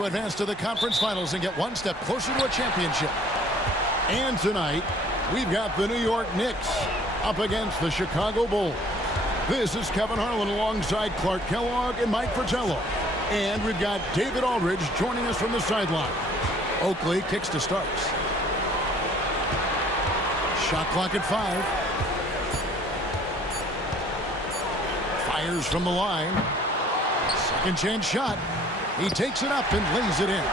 Advance to the conference finals and get one step closer to a championship. And tonight, we've got the New York Knicks up against the Chicago Bulls. This is Kevin Harlan alongside Clark Kellogg and Mike Fratello. And we've got David Aldridge joining us from the sideline. Oakley kicks to start. Shot clock at 5. Fires from the line. Second chance shot. He takes it up and lays it in.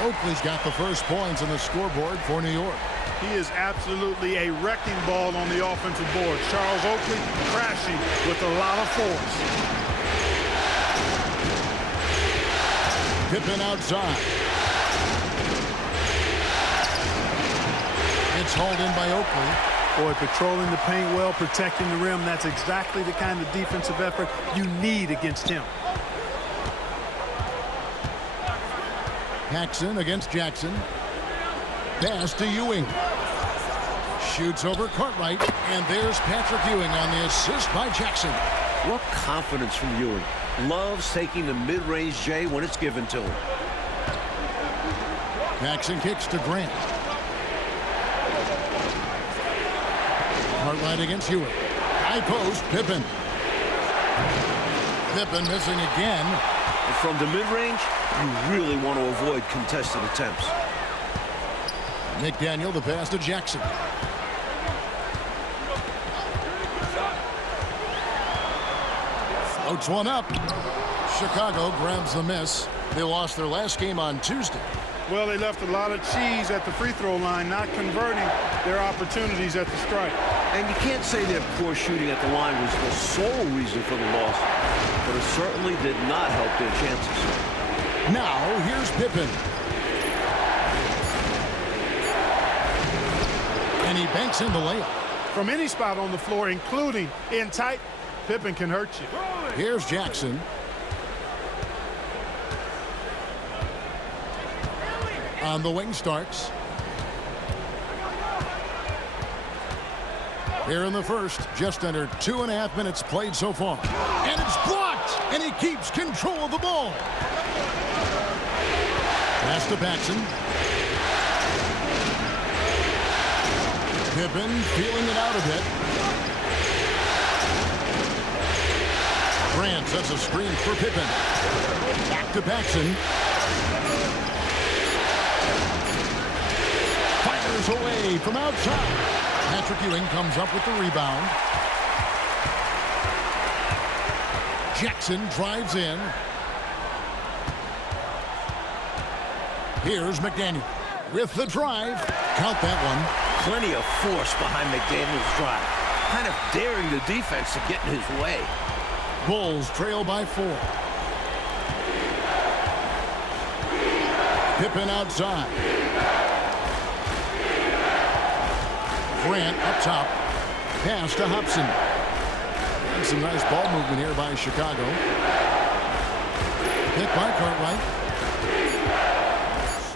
Oakley's got the first points on the scoreboard for New York. He is absolutely a wrecking ball on the offensive board. Charles Oakley crashing with a lot of force. Pippen outside. It's hauled in by Oakley. Boy, patrolling the paint well, protecting the rim. That's exactly the kind of defensive effort you need against him. Paxson against Jackson. Pass to Ewing. Shoots over Cartwright. And there's Patrick Ewing on the assist by Jackson. What confidence from Ewing. Loves taking the mid-range J when it's given to him. Paxson kicks to Grant. Cartwright against Ewing. High post, Pippen. Pippen missing again. From the mid-range, you really want to avoid contested attempts. McDaniel, the pass to Jackson. Floats one up. Chicago grabs the miss. They lost their last game on Tuesday. Well, they left a lot of cheese at the free throw line, not converting their opportunities at the stripe. And you can't say their poor shooting at the line was the sole reason for the loss, but it certainly did not help their chances. Now, here's Pippen. And he banks in the layup. From any spot on the floor, including in tight, Pippen can hurt you. Here's Jackson. On the wing starts. Here in the first, just under 2.5 minutes played so far. And it's blocked, and he keeps control of the ball. Pass to Paxson. Pippen feeling it out a bit. Grant sets a screen for Pippen. Back to Paxson. Fires away from outside. Patrick Ewing comes up with the rebound. Jackson drives in. Here's McDaniel with the drive. Count that one. Plenty of force behind McDaniel's drive. Kind of daring the defense to get in his way. Bulls trail by 4. Pippen outside. Grant up top. Pass to Hobson. And some nice ball movement here by Chicago. Hit by Cartwright.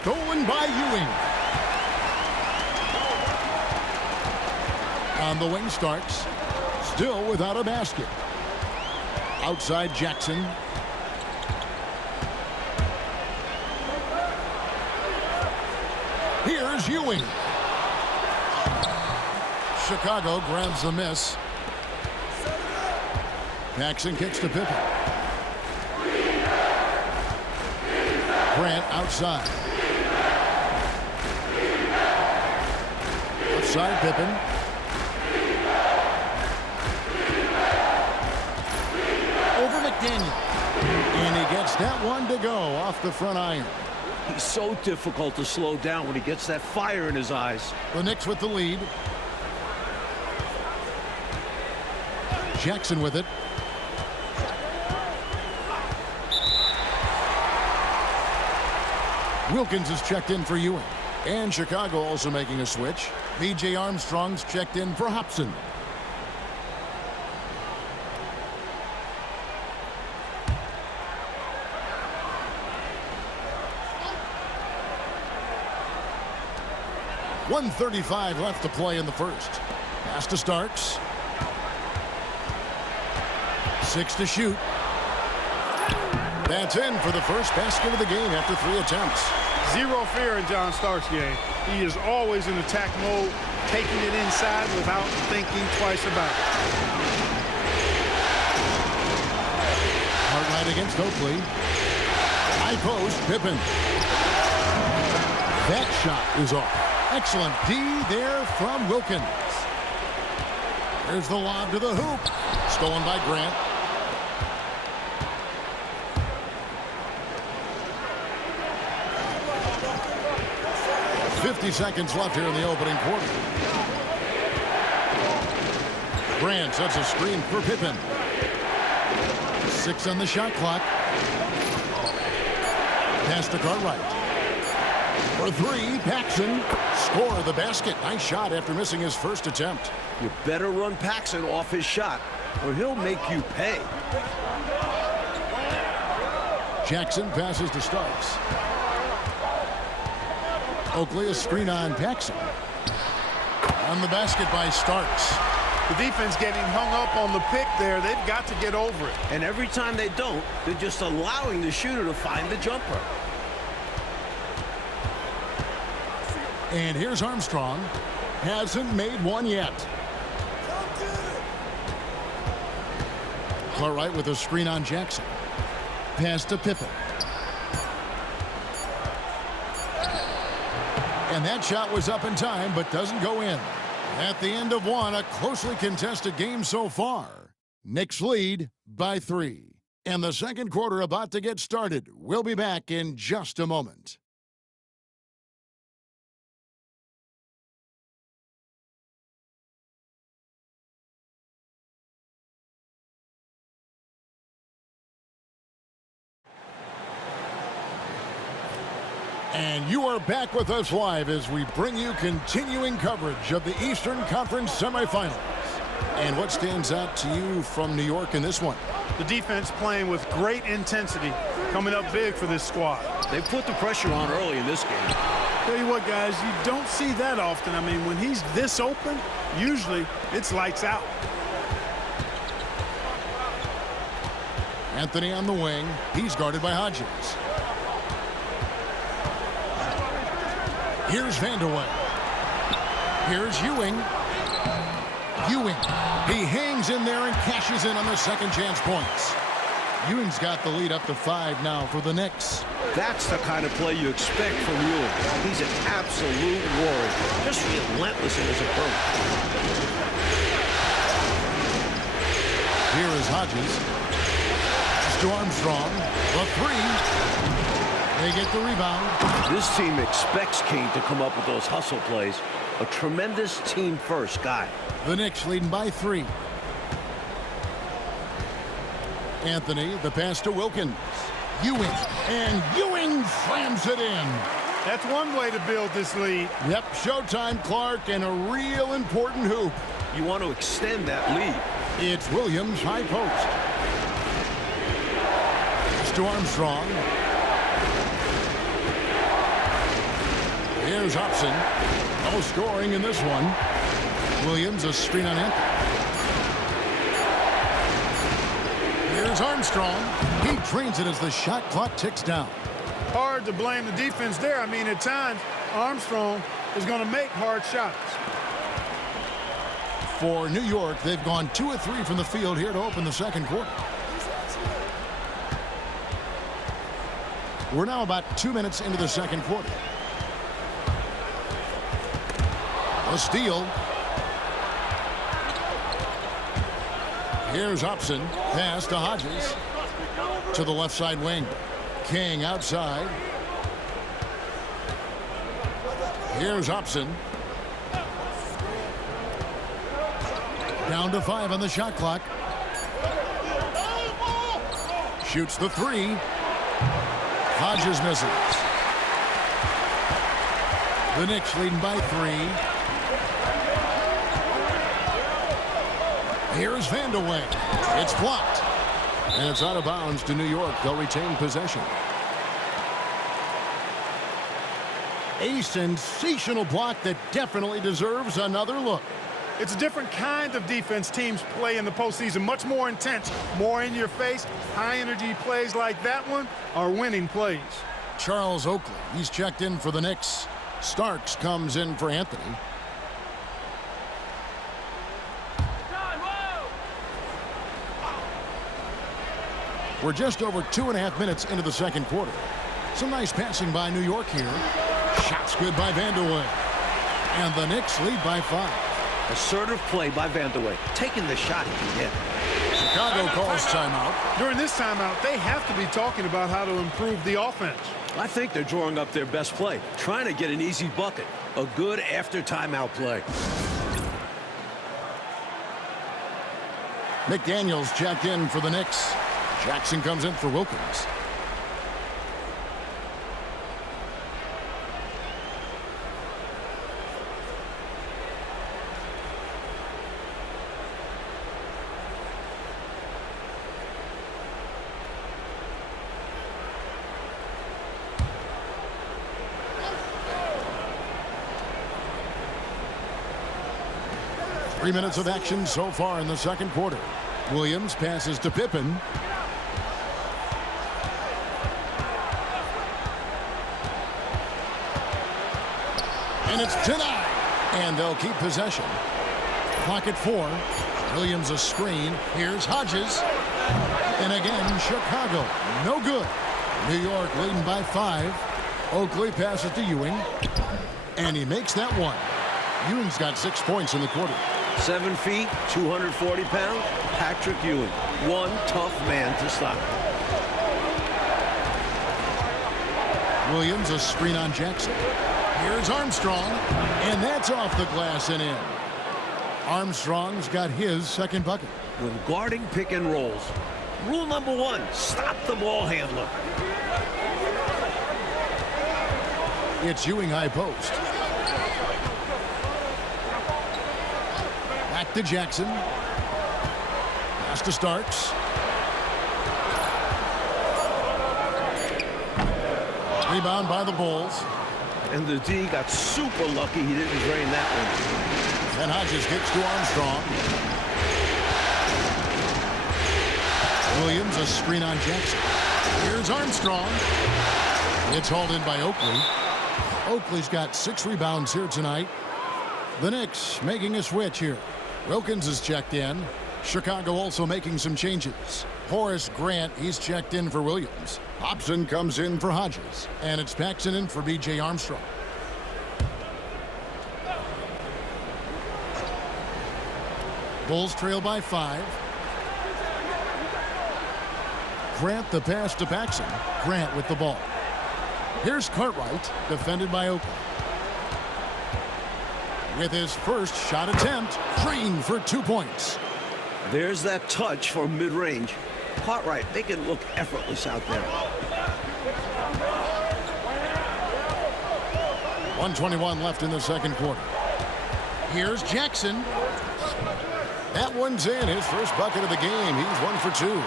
Stolen by Ewing. On the wing starts. Still without a basket. Outside Jackson. Here's Ewing. Chicago grabs the miss. Paxson kicks to Pippen. Grant outside. Outside Pippen. Over McDaniel. And he gets that one to go off the front iron. He's so difficult to slow down when he gets that fire in his eyes. The Knicks with the lead. Jackson with it. Wilkins is checked in for Ewing. And Chicago also making a switch. B.J. Armstrong's checked in for Hobson. .135 left to play in the first. Pass to Starks. 6 to shoot. That's in for the first basket of the game after 3 attempts. Zero fear in John Stark's game. He is always in attack mode, taking it inside without thinking twice about it. Cartwright against Oakley. High post, Pippen. That shot is off. Excellent D there from Wilkins. There's the lob to the hoop. Stolen by Grant. .50 seconds left here in the opening quarter. Grant sets a screen for Pippen. 6 on the shot clock. Pass to Cartwright. For 3, Paxson. Score the basket. Nice shot after missing his first attempt. You better run Paxson off his shot, or he'll make you pay. Jackson passes to Starks. Oakley, a screen on Paxson. On the basket by Starks. The defense getting hung up on the pick there. They've got to get over it. And every time they don't, they're just allowing the shooter to find the jumper. And here's Armstrong. Hasn't made one yet. Cartwright with a screen on Jackson. Pass to Pippen. And that shot was up in time, but doesn't go in. At the end of one, a closely contested game so far. Knicks lead by 3. And the second quarter about to get started. We'll be back in just a moment. And you are back with us live as we bring you continuing coverage of the Eastern Conference semifinals. And what stands out to you from New York in this one? The defense playing with great intensity, coming up big for this squad. They put the pressure on early in this game. Tell you what, guys, you don't see that often. I mean, when he's this open, usually it's lights out. Anthony on the wing. He's guarded by Hodges. Here's Vanderway. Here's Ewing. Ewing. He hangs in there and cashes in on the second chance points. Ewing's got the lead up to 5 now for the Knicks. That's the kind of play you expect from Ewing. He's an absolute warrior. Just relentless in his approach. Here is Hodges. To Armstrong. The 3. They get the rebound. This team expects King to come up with those hustle plays. A tremendous team-first guy. The Knicks leading by 3. Anthony, the pass to Wilkins. Ewing. And Ewing slams it in. That's one way to build this lead. Yep, showtime, Clark, and a real important hoop. You want to extend that lead. It's Williams, high post. It's to Armstrong. Here's Hobson. No scoring in this one. Williams, a screen on Anthony. Here's Armstrong. He drains it as the shot clock ticks down. Hard to blame the defense there. I mean, at times, Armstrong is going to make hard shots. For New York, they've gone 2 of 3 from the field here to open the second quarter. We're now about 2 minutes into the second quarter. A steal. Here's Hobson. Pass to Hodges. To the left side wing. King outside. Here's Hobson. Down to 5 on the shot clock. Shoots the 3. Hodges misses. The Knicks leading by 3. Here's Vanderway. It's blocked. And it's out of bounds to New York. They'll retain possession. A sensational block that definitely deserves another look. It's a different kind of defense teams play in the postseason, much more intense, more in your face. High-energy plays like that one are winning plays. Charles Oakley, he's checked in for the Knicks. Starks comes in for Anthony. We're just over 2.5 minutes into the second quarter. Some nice passing by New York here. Shots good by Vandeweghe. And the Knicks lead by 5. Assertive play by Vandeweghe, taking the shot he can get. Chicago calls timeout. During this timeout, they have to be talking about how to improve the offense. I think they're drawing up their best play, trying to get an easy bucket. A good after timeout play. McDaniels checked in for the Knicks. Jackson comes in for Wilkins. Three minutes of action so far in the second quarter. Williams passes to Pippen. And it's denied. And they'll keep possession. Clock at 4. Williams a screen. Here's Hodges. And again, Chicago. No good. New York leading by 5. Oakley passes to Ewing. And he makes that one. Ewing's got 6 points in the quarter. 7 feet, 240 pounds, Patrick Ewing. One tough man to stop. Williams a screen on Jackson. Here's Armstrong. And that's off the glass and in. Armstrong's got his second bucket. When guarding pick and rolls, rule number 1, stop the ball handler. It's Ewing high post. Back to Jackson. Pass to Starks. Rebound by the Bulls. And the D got super lucky he didn't drain that one. And Hodges gets to Armstrong. Williams a screen on Jackson. Here's Armstrong. It's hauled in by Oakley. Oakley's got 6 rebounds here tonight. The Knicks making a switch here. Wilkins is checked in. Chicago also making some changes. Horace Grant, he's checked in for Williams. Hobson comes in for Hodges. And it's Paxson in for B.J. Armstrong. Bulls trail by 5. Grant the pass to Paxson. Grant with the ball. Here's Cartwright, defended by Oakley. With his first shot attempt, Green for 2 points. There's that touch from mid-range. Cartwright, they can look effortless out there. 1:21 left in the second quarter. Here's Jackson. That one's in, his first bucket of the game. He's 1 for 2.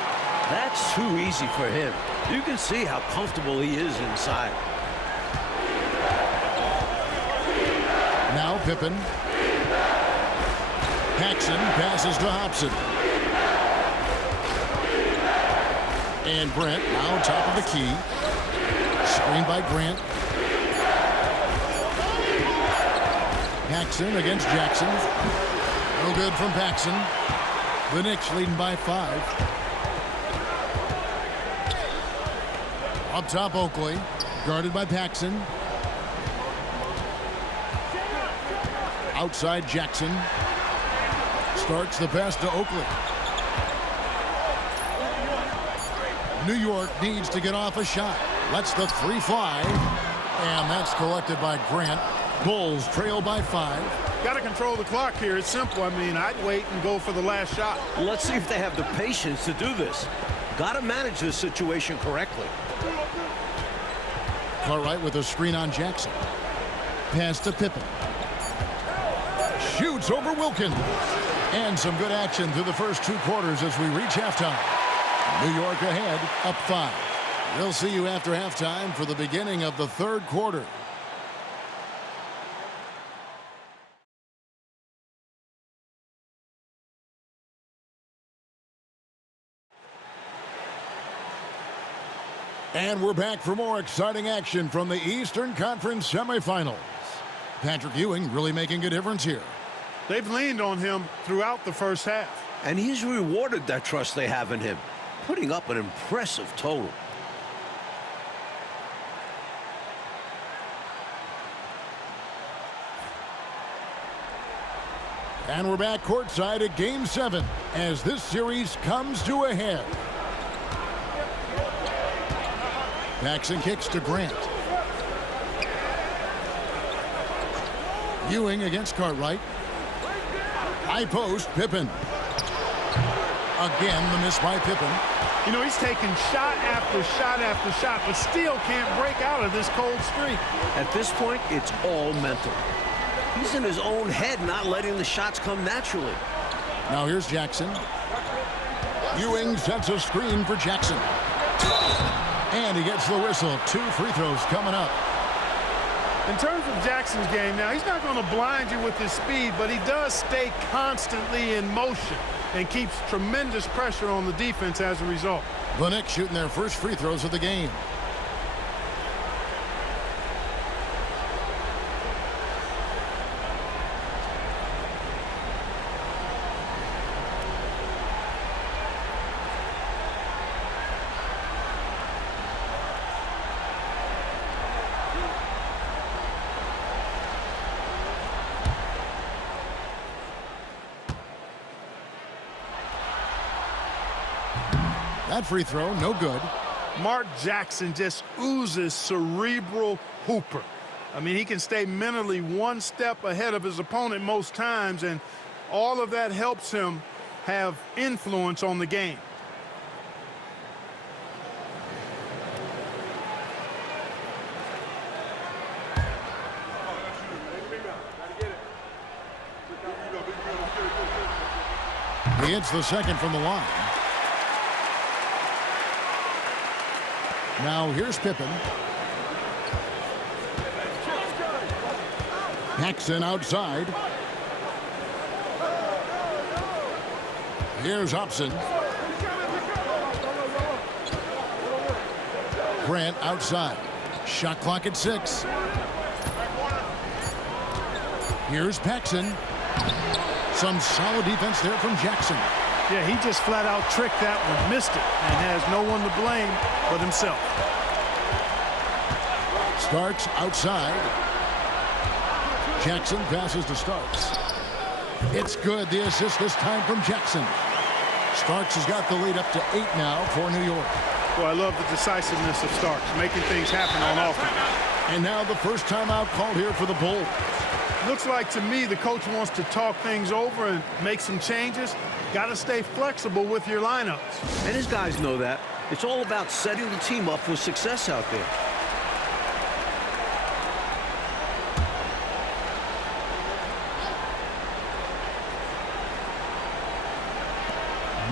That's too easy for him. You can see how comfortable he is inside. Now Pippen. Paxson passes to Hobson. And Grant now top of the key. Screen by Grant. Paxson against Jackson. No good from Paxson. The Knicks leading by 5. Up top Oakley. Guarded by Paxson. Outside Jackson. Starts the pass to Oakley. New York needs to get off a shot. Lets the 3 fly. And that's collected by Grant. Bulls trail by 5. Got to control the clock here. It's simple. I mean, I'd wait and go for the last shot. Let's see if they have the patience to do this. Got to manage this situation correctly. Cartwright with a screen on Jackson. Pass to Pippen. Shoots over Wilkins. And some good action through the first 2 quarters as we reach halftime. New York ahead, up 5. We'll see you after halftime for the beginning of the third quarter. And we're back for more exciting action from the Eastern Conference semifinals. Patrick Ewing really making a difference here. They've leaned on him throughout the first half. And he's rewarded that trust they have in him, putting up an impressive total. And we're back courtside at Game 7 as this series comes to a head. Paxson kicks to Grant. Ewing against Cartwright. High post, Pippen. Again, the miss by Pippen. You know, he's taking shot after shot after shot, but still can't break out of this cold streak. At this point, it's all mental. He's in his own head, not letting the shots come naturally. Now here's Jackson. Ewing sets a screen for Jackson. And he gets the whistle. 2 free throws coming up. In terms of Jackson's game now, he's not going to blind you with his speed, but he does stay constantly in motion and keeps tremendous pressure on the defense as a result. The Knicks shooting their first free throws of the game. That free throw, no good. Mark Jackson just oozes cerebral hooper. I mean, he can stay mentally one step ahead of his opponent most times, and all of that helps him have influence on the game. He hits the second from the line. Now here's Pippen. Paxson outside. Here's Hobson. Grant outside. Shot clock at 6. Here's Paxson. Some solid defense there from Jackson. Yeah, he just flat out tricked that one, missed it, and has no one to blame but himself. Starks outside. Jackson passes to Starks. It's good. The assist this time from Jackson. Starks has got the lead up to 8 now for New York. Well, I love the decisiveness of Starks, making things happen on offense. And now the first timeout called here for the Bulls. Looks like to me the coach wants to talk things over and make some changes. Got to stay flexible with your lineups. And his guys know that. It's all about setting the team up for success out there.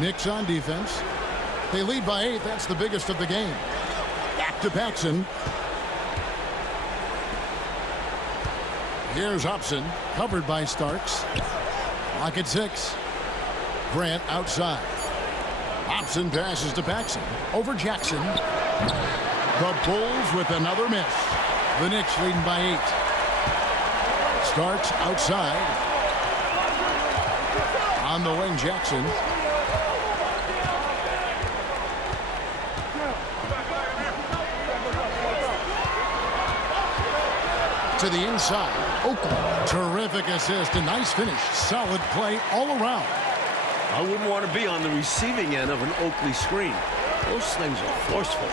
Knicks on defense. They lead by 8. That's the biggest of the game. Back to Paxson. Here's Hobson, covered by Starks. Clock at 6. Grant outside. Hobson passes to Paxson. Over Jackson. The Bulls with another miss. The Knicks leading by 8. Starks outside. On the wing, Jackson. To the inside. Oakland. Terrific assist. A nice finish. Solid play all around. I wouldn't want to be on the receiving end of an Oakley screen. Those things are forceful.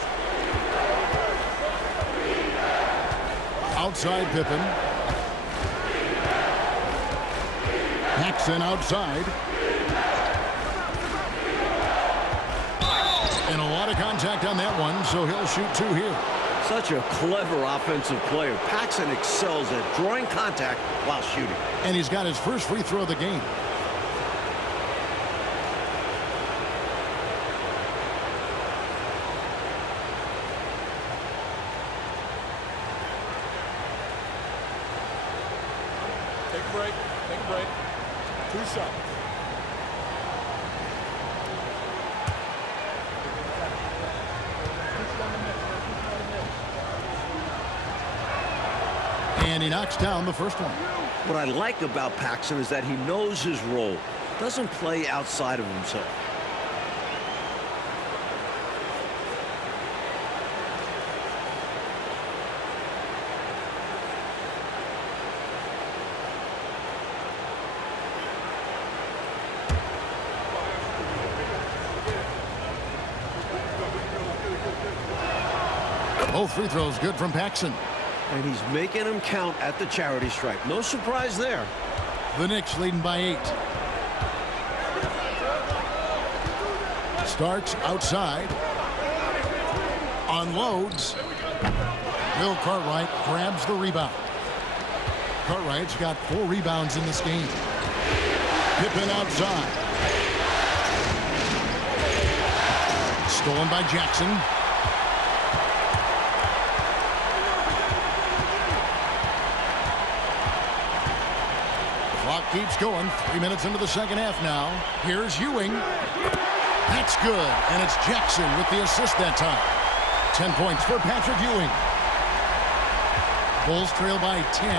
Outside Pippen. Paxson outside. And a lot of contact on that one, so he'll shoot 2 here. Such a clever offensive player. Paxson excels at drawing contact while shooting. And he's got his first free throw of the game. Take a break. Take a break. 2 shots. And he knocks down the first one. What I like about Paxson is that he knows his role. Doesn't play outside of himself. Both free throws good from Paxson. And he's making them count at the charity stripe. No surprise there. The Knicks leading by 8. Starks outside. Unloads. Bill Cartwright grabs the rebound. Cartwright's got 4 rebounds in this game. Pippen outside. Stolen by Jackson. Clock keeps going. 3 minutes into the second half now. Here's Ewing. That's good. And it's Jackson with the assist that time. 10 points for Patrick Ewing. Bulls trail by 10.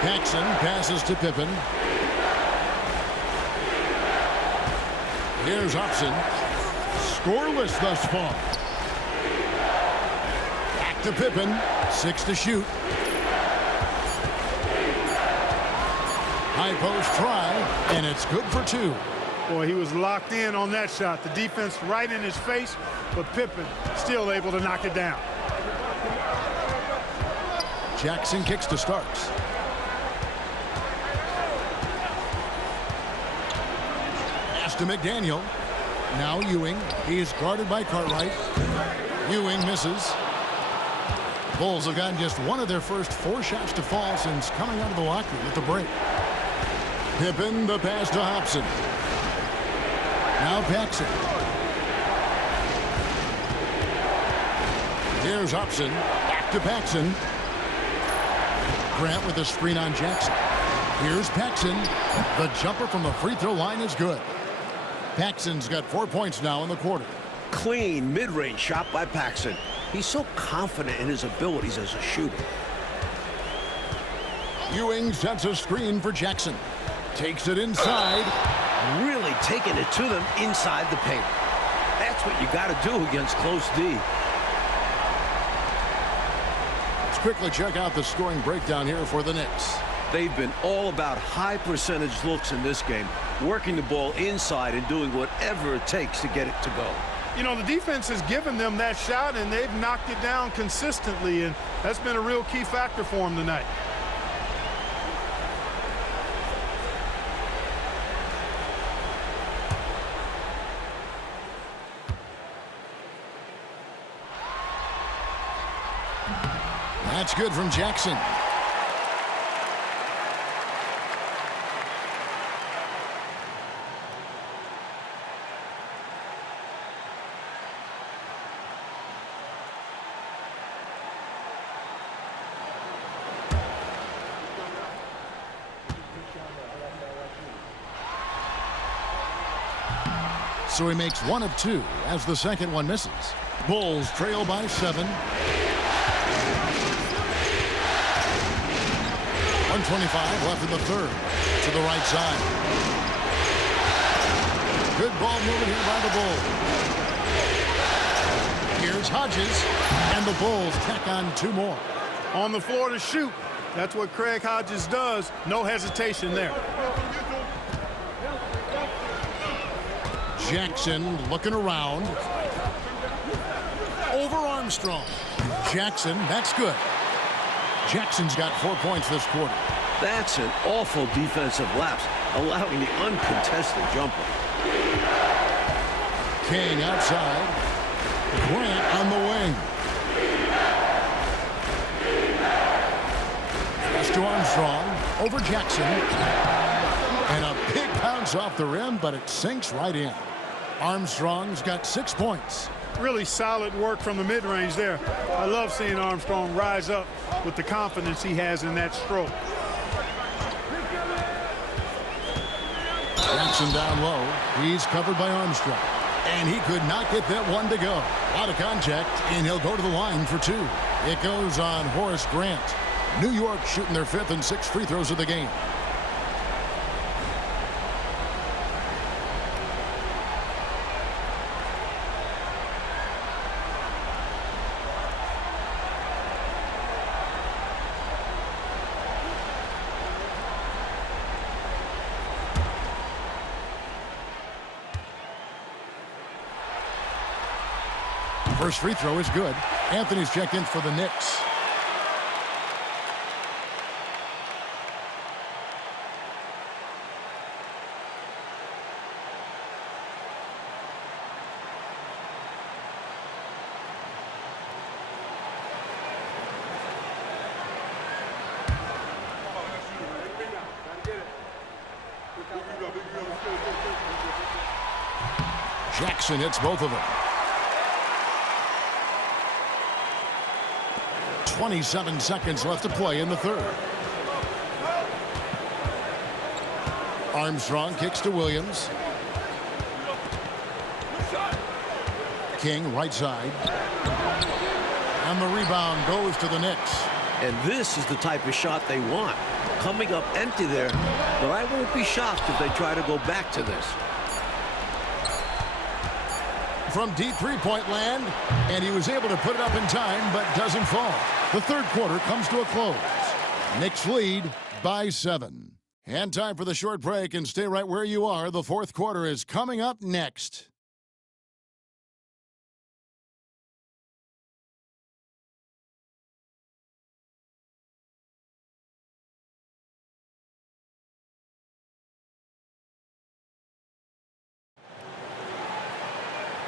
Paxson passes to Pippen. Here's Hobson. Scoreless thus far. Back to Pippen. 6 to shoot. High post try, and it's good for 2. Boy, he was locked in on that shot. The defense right in his face, but Pippen still able to knock it down. Jackson kicks to Starks. Pass to McDaniel. Now Ewing. He's guarded by Cartwright. Ewing misses. Bulls have gotten just one of their first 4 shots to fall since coming out of the locker room at the break. Pippen, the pass to Hobson. Now Paxson. Here's Hobson. Back to Paxson. Grant with a screen on Jackson. Here's Paxson. The jumper from the free throw line is good. Paxson's got 4 points now in the quarter. Clean mid-range shot by Paxson. He's so confident in his abilities as a shooter. Ewing sets a screen for Jackson. Takes it inside. Really taking it to them inside the paint. That's what you got to do against close D. Let's quickly check out the scoring breakdown here for the Knicks. They've been all about high percentage looks in this game, working the ball inside and doing whatever it takes to get it to go. You know, the defense has given them that shot, and they've knocked it down consistently, and that's been a real key factor for them tonight. That's good from Jackson. So he makes 1 of 2 as the second one misses. Bulls trail by 7. 125 left in the third. To the right side. Good ball movement here by the Bulls. Here's Hodges. And the Bulls tack on 2 more. On the floor to shoot. That's what Craig Hodges does. No hesitation there. Jackson looking around. Over Armstrong. Jackson, that's good. Jackson's got 4 points this quarter. That's an awful defensive lapse, allowing the uncontested jumper. King outside. Grant on the wing. Pass to Armstrong. Over Jackson. And a big bounce off the rim, but it sinks right in. Armstrong's got 6 points. Really solid work from the mid-range there. I love seeing Armstrong rise up with the confidence he has in that stroke. Jackson down low. He's covered by Armstrong. And he could not get that one to go. Out of contact, and he'll go to the line for 2. It goes on Horace Grant. New York shooting their 5th and 6th free throws of the game. First free throw is good. Anthony's checked in for the Knicks. Jackson hits both of them. 27 seconds left to play in the third. Armstrong kicks to Williams. King right side. And the rebound goes to the Knicks. And this is the type of shot they want. Coming up empty there, but I won't be shocked if they try to go back to this. From deep three-point land, and he was able to put it up in time, but doesn't fall. The third quarter comes to a close. Knicks lead by 7. And time for the short break, and stay right where you are. The fourth quarter is coming up next.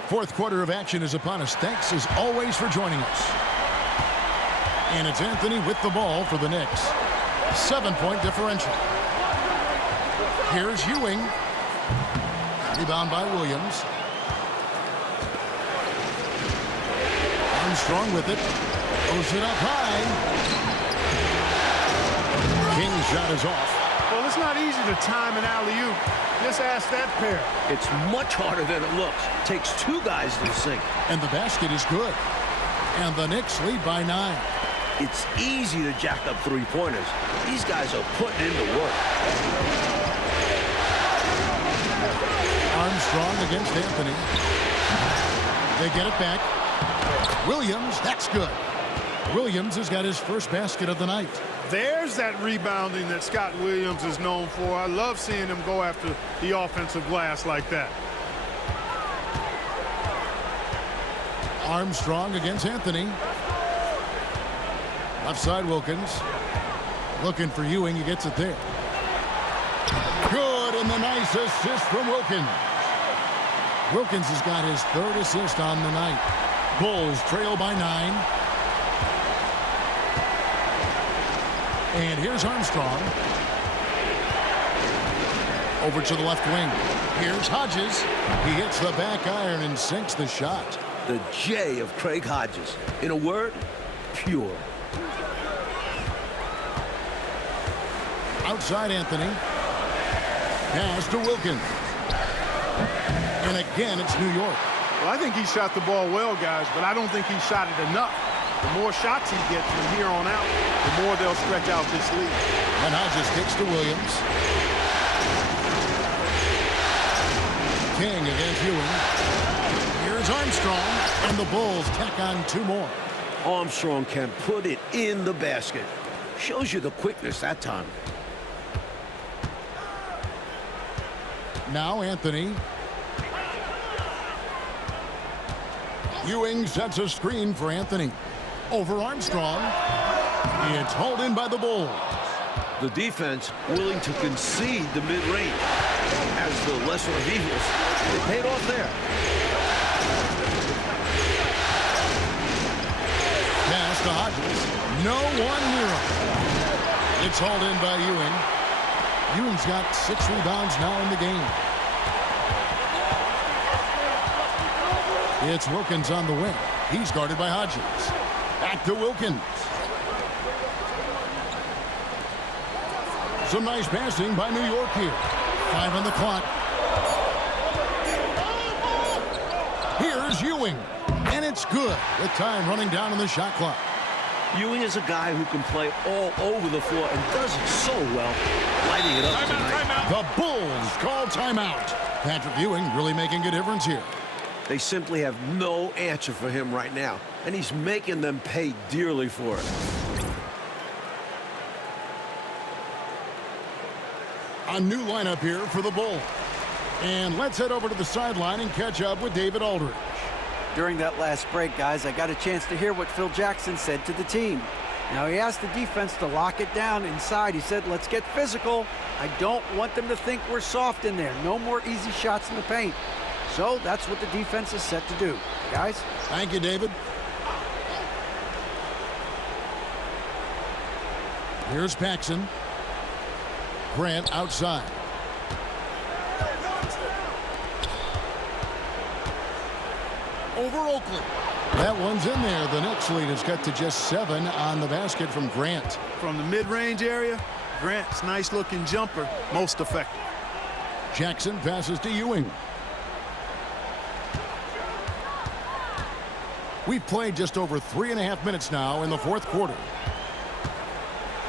Fourth quarter of action is upon us. Thanks as always for joining us. And it's Anthony with the ball for the Knicks. 7-point differential. Here's Ewing. Rebound by Williams. Armstrong with it. Goes it up high. King's shot is off. Well, it's not easy to time an alley-oop. Just ask that pair. It's much harder than it looks. Takes two guys to sink. And the basket is good. And the Knicks lead by 9. It's easy to jack up three-pointers. These guys are putting in the work. Armstrong against Anthony. They get it back. Williams, that's good. Williams has got his first basket of the night. There's that rebounding that Scott Williams is known for. I love seeing him go after the offensive glass like that. Armstrong against Anthony. Left side Wilkins. Looking for Ewing. He gets it there. Good, and the nice assist from Wilkins. Wilkins has got his third assist on the night. Bulls trail by 9. And here's Armstrong. Over to the left wing. Here's Hodges. He hits the back iron and sinks the shot. The J of Craig Hodges. In a word, pure. Outside Anthony. Pass to Wilkins. And again, it's New York. Well, I think he shot the ball well, guys, but I don't think he shot it enough. The more shots he gets from here on out, the more they'll stretch out this lead. And Hodges kicks to Williams. King against Ewing. Here's Armstrong, and the Bulls tack on 2 more. Armstrong can put it in the basket. Shows you the quickness that time. Now Anthony. Ewing sets a screen for Anthony. Over Armstrong. It's hauled in by the Bulls. The defense willing to concede the mid-range. As the lesser of evils, it paid off there. Pass to Hodges. No one near him. It's hauled in by Ewing. Ewing's got 6 rebounds now in the game. It's Wilkins on the wing. He's guarded by Hodges. Back to Wilkins. Some nice passing by New York here. 5 on the clock. Here's Ewing. And it's good with time running down on the shot clock. Ewing is a guy who can play all over the floor and does it so well, lighting it up tonight. The Bulls call timeout. Patrick Ewing really making a difference here. They simply have no answer for him right now, and he's making them pay dearly for it. A new lineup here for the Bulls. And let's head over to the sideline and catch up with David Aldridge. During that last break, guys, I got a chance to hear what Phil Jackson said to the team. Now, he asked the defense to lock it down inside. He said, let's get physical. I don't want them to think we're soft in there. No more easy shots in the paint. So that's what the defense is set to do. Guys? Thank you, David. Here's Paxson. Grant outside. Over Oakley. That one's in there. The Knicks lead is cut to just 7 on the basket from Grant. From the mid-range area, Grant's nice-looking jumper, most effective. Jackson passes to Ewing. We've played just over 3.5 minutes now in the fourth quarter.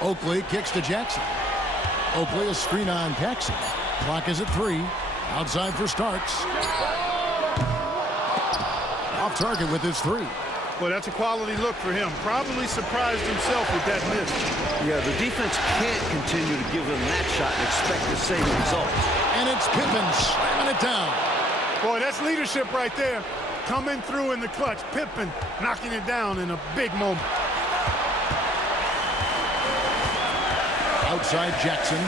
Oakley kicks to Jackson. Oakley a screen on Paxson. Clock is at 3. Outside for Starks. Off target with his 3. Well, that's a quality look for him. Probably surprised himself with that miss. Yeah, the defense can't continue to give them that shot and expect the same results. And it's Pippen slamming it down. Boy, that's leadership right there. Coming through in the clutch. Pippen knocking it down in a big moment. Outside Jackson.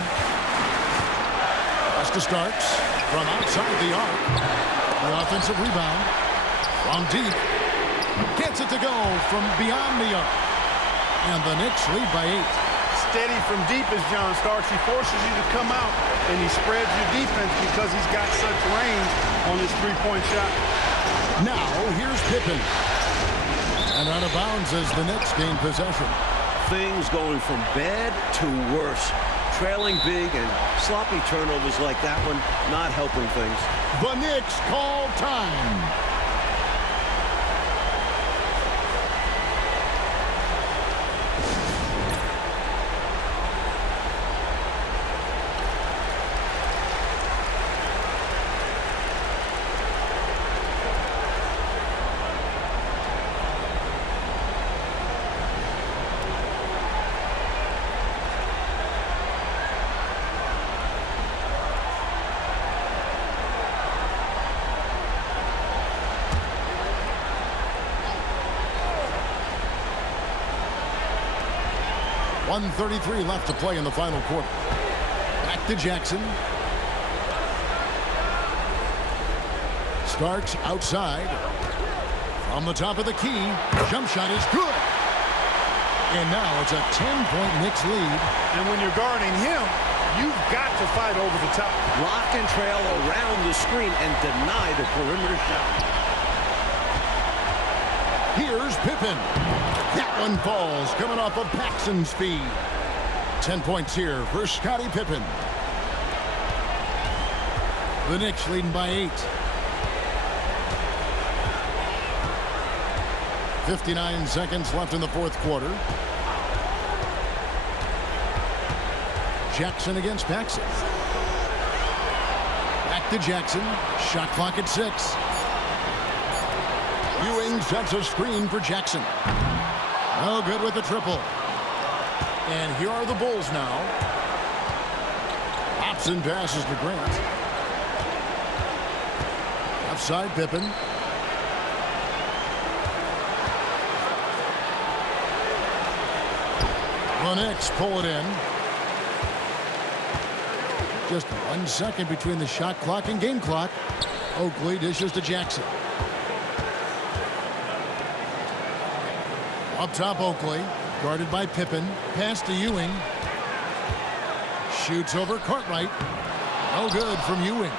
Pass to Starks from outside the arc. The offensive rebound. From deep, gets it to go from beyond the arc. And the Knicks lead by 8. Steady from deep is John Starks. He forces you to come out, and he spreads your defense because he's got such range on his three-point shot. Now, here's Pippen. And out of bounds as the Knicks gain possession. Things going from bad to worse. Trailing big and sloppy turnovers like that one, not helping things. The Knicks call time. .133 left to play in the final quarter. Back to Jackson. Starks outside. From the top of the key. Jump shot is good. And now it's a 10-point Knicks lead. And when you're guarding him, you've got to fight over the top. Block and trail around the screen and deny the perimeter shot. Here's Pippen. That one falls, coming off of Paxson's speed. 10 points here for Scottie Pippen. The Knicks leading by 8. 59 seconds left in the fourth quarter. Jackson against Paxson. Back to Jackson. Shot clock at 6. Ewing sets a screen for Jackson. No good with the triple. And here are the Bulls now. Hobson passes to Grant. Outside Pippen. The Knicks pull it in. Just 1 second between the shot clock and game clock. Oakley dishes to Jackson. Up top, Oakley, guarded by Pippen. Pass to Ewing. Shoots over Cartwright. No good from Ewing.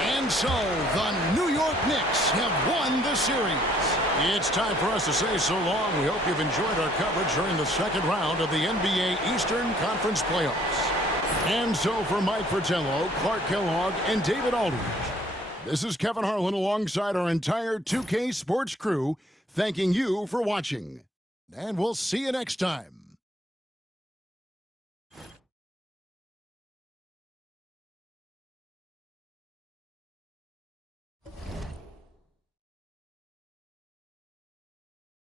And so, the New York Knicks have won the series. It's time for us to say so long. We hope you've enjoyed our coverage during the second round of the NBA Eastern Conference Playoffs. And so for Mike Fratello, Clark Kellogg, and David Aldridge, This is Kevin Harlan alongside our entire 2K Sports crew, thanking you for watching. And we'll see you next time.